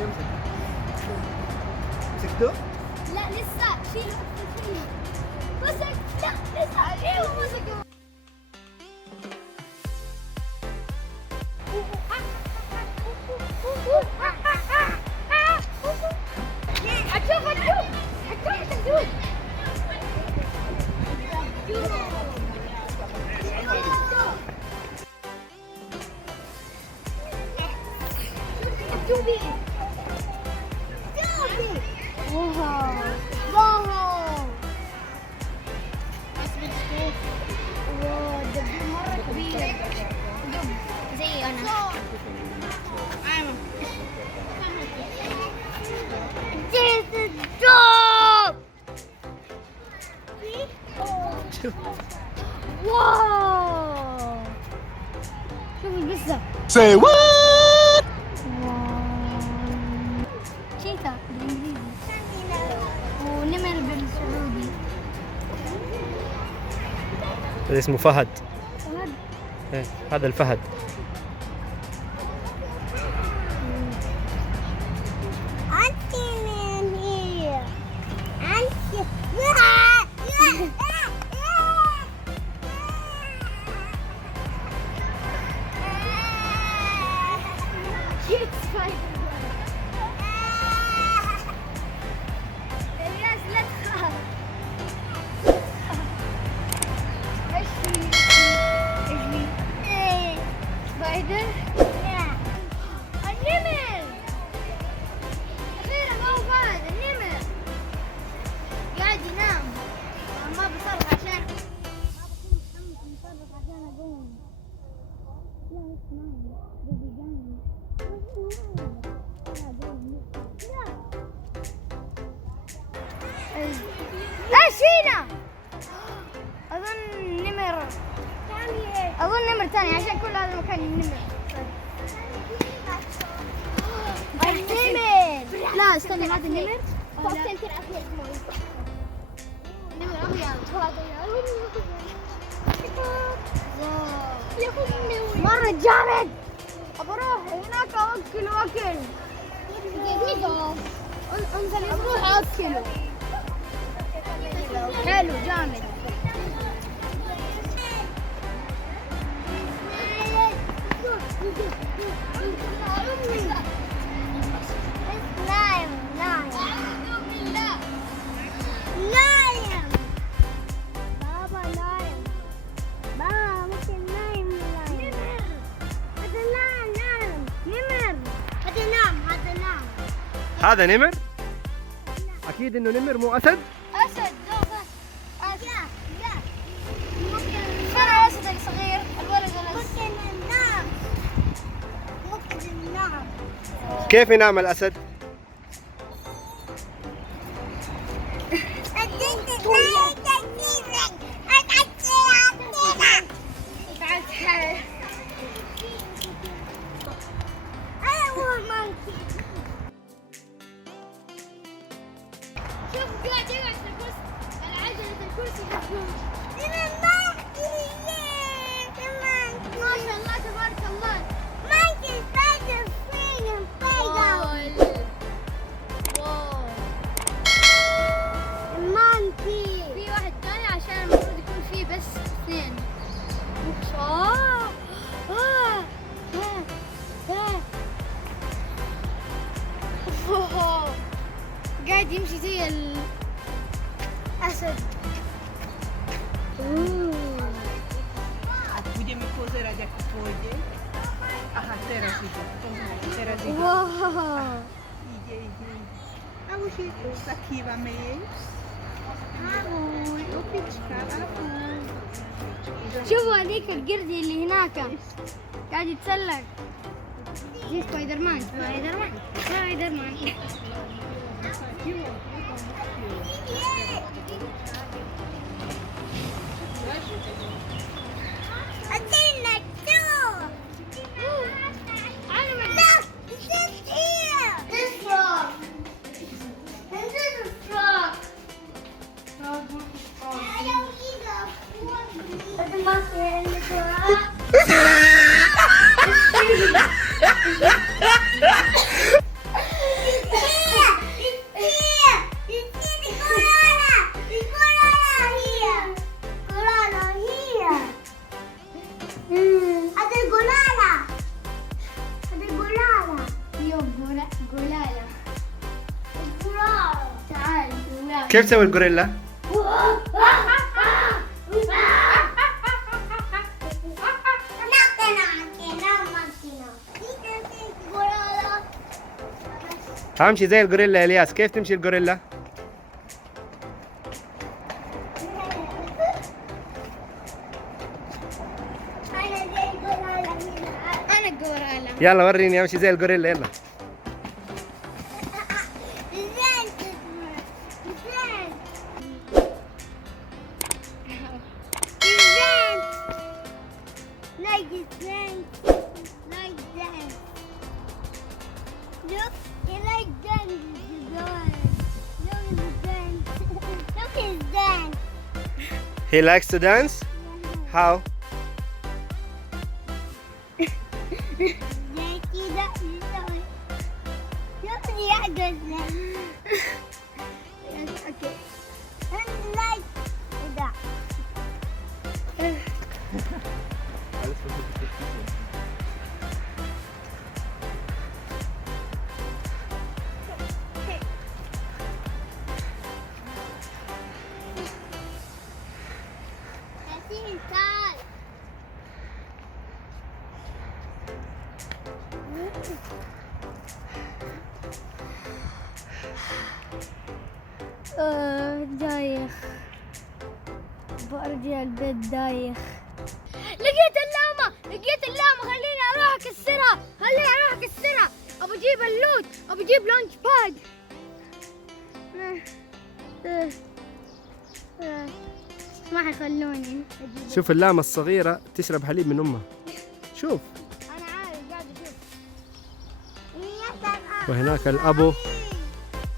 يمسك. مسكته؟ لا لسه شيله مسك. لا لسه شيله مسكه. واو شوف البزة. Say what? شيتا بالانجليزي ونمر بالسعودي. هذا اسمه فهد. فهد. إيه، هذا الفهد. شينا أظن نمر ثاني عشان كل هذا المكان نمر. النمر لا استنى هذا النمر. نمر أبيض مرة جامد. أبروح هناك أكل انزل أروح أكله. حلو جامد. هذا نمر؟ أكيد إنه نمر مو أسد؟ أسد. أنا أسد الصغير الولد ممكن نعم. كيف ينام الأسد؟ شوف قاعد يقعد في الكرسي العجلة الكرسي ما شاء الله تبارك الله. في واحد ثاني عشان المفروض يكون فيه بس اثنين. قاعد يمشي زي الأسد. Budeme pozerať, ako pôjde. Aha, teraz ide. Teraz ide. واو Ide. A už je tu. Zakývame jej. Ahoj, opička, ahoj. شوفوا هذيك القردي اللي هناك قاعد يتسلق زي سبايدر مان. كيف تسوي الغوريلا؟ امشي زي الغوريلا يا الياس. كيف تمشي الغوريلا؟ انا الجوراله. يلا وريني امشي زي الغوريلا يلا. Like his dance. Like dance. Look, he like dance. Look his dance. Look his dance. He likes to dance? How? Okay. And like that. دايخ. برجع البيت دايخ. لقيت اللامة خليني اروح اكسرها. ابى اجيب اللوت، ابى اجيب لانش باد. ما حيخلوني. شوف اللامة الصغيرة تشرب حليب من أمها. شوف. انا عارف قاعد اشوف. وهناك الأبو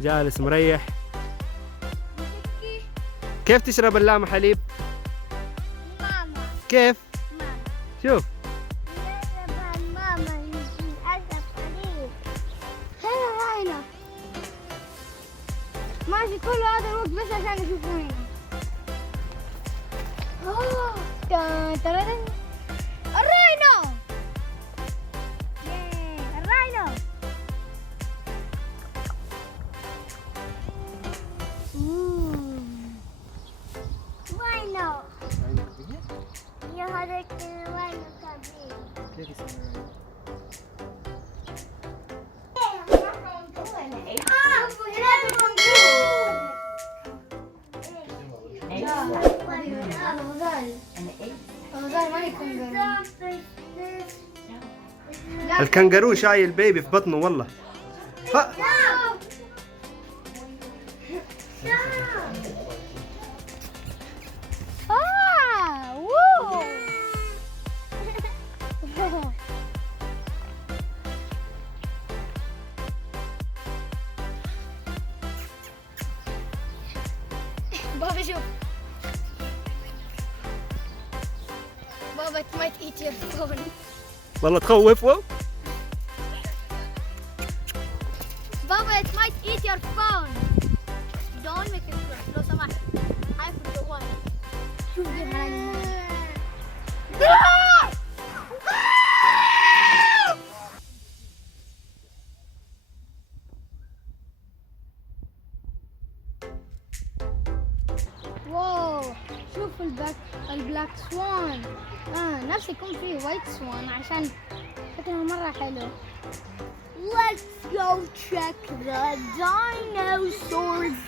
جالس مريح. كيف تشرب اللامة حليب؟ ماما. كيف؟ ماما. شوف. ماما للأسف قريب. هنا راينا. ماشي كل هذا الوقت بس عشان اشوف وين. الراينو. الراينو. راينو. يا هذا الراينو كبير. الكنغارو شايل البيبي في بطنه والله. بابا شوف. بابا it might eat your phone. والله تخوفه. بابا it might eat your phone. Don't make it close لو سمحت. I forgot one. شوف دي حالي. واو شوف البلاك سوان. نفسي يكون فيه وايت سوان عشان شكله مرة حلو. Let's go check the dinosaurs.